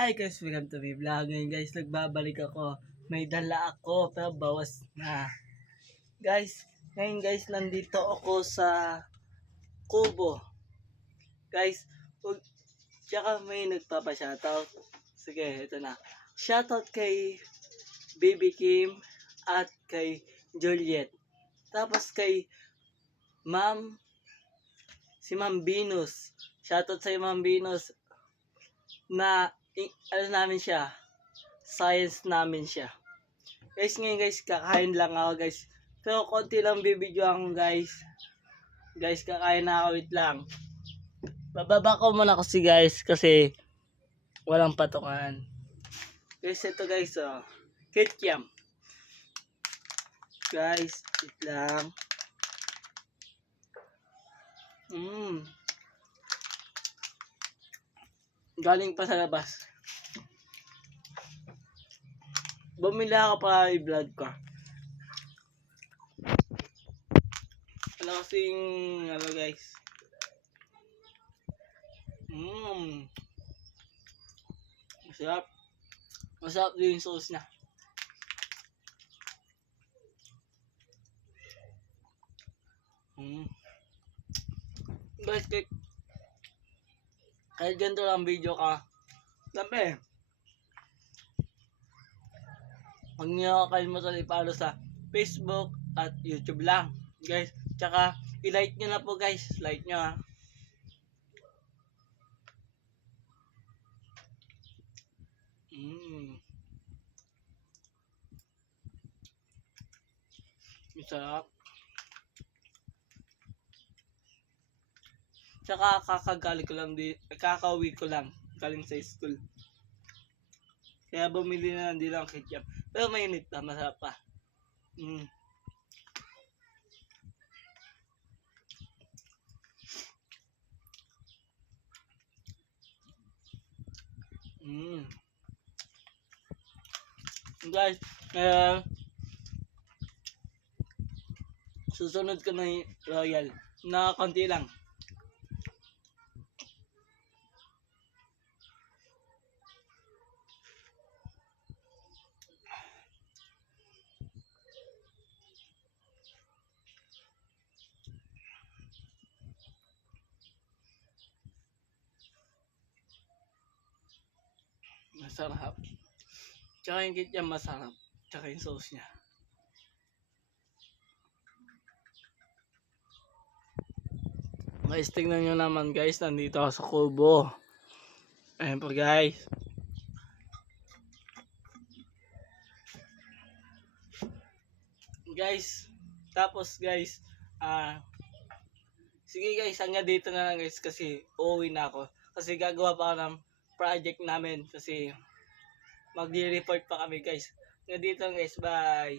Hi guys, welcome to my vlog. Ngayon guys, nagbabalik ako. May dala ako, pero bawas na. Guys, ngayon guys, nandito ako sa Kubo. Guys, tsaka may nagpapa-shoutout. Sige, ito na. Shoutout kay Baby Kim at kay Juliet. Tapos kay si Ma'am Venus. Shoutout sa Ma'am Venus na ano namin siya, science namin siya. Guys, ngayon guys, kakain lang ako guys. Pero konti lang bibidyo ako guys. Guys, kakain na ako, wait lang. Bababa ko muna kasi guys, kasi walang patukan. Guys, ito guys, oh. Kikiam. Guys, wait lang. Galing pa sa labas. Bumili ako para i-vlog ko. Ano kasing, ano guys. Masarap. Masarap din yung sauce niya. Guys, kahit ganito lang video ka, sabi, huwag niyo kalimutan i-follow sa Facebook at YouTube lang. Guys, tsaka i-like nyo na po guys. Like nyo ha. Masarap. Tsaka kakauwi ko lang galing sa school. Kaya bumili na hindi lang ketchup. Pero mainit pa, masarap pa. Guys, susunod ko na yung Royal na konti lang. Masarap. Tsaka yung ketchup masarap. Tsaka yung sauce niya. Guys, tingnan nyo naman guys. Nandito ako sa Kubo. Ayan po guys. Guys, tapos guys, sige guys, hanggang dito na lang guys kasi uuwi na ako. Kasi gagawa pa ako ng project namin kasi magdi-report pa kami guys. Hanggang dito guys, bye!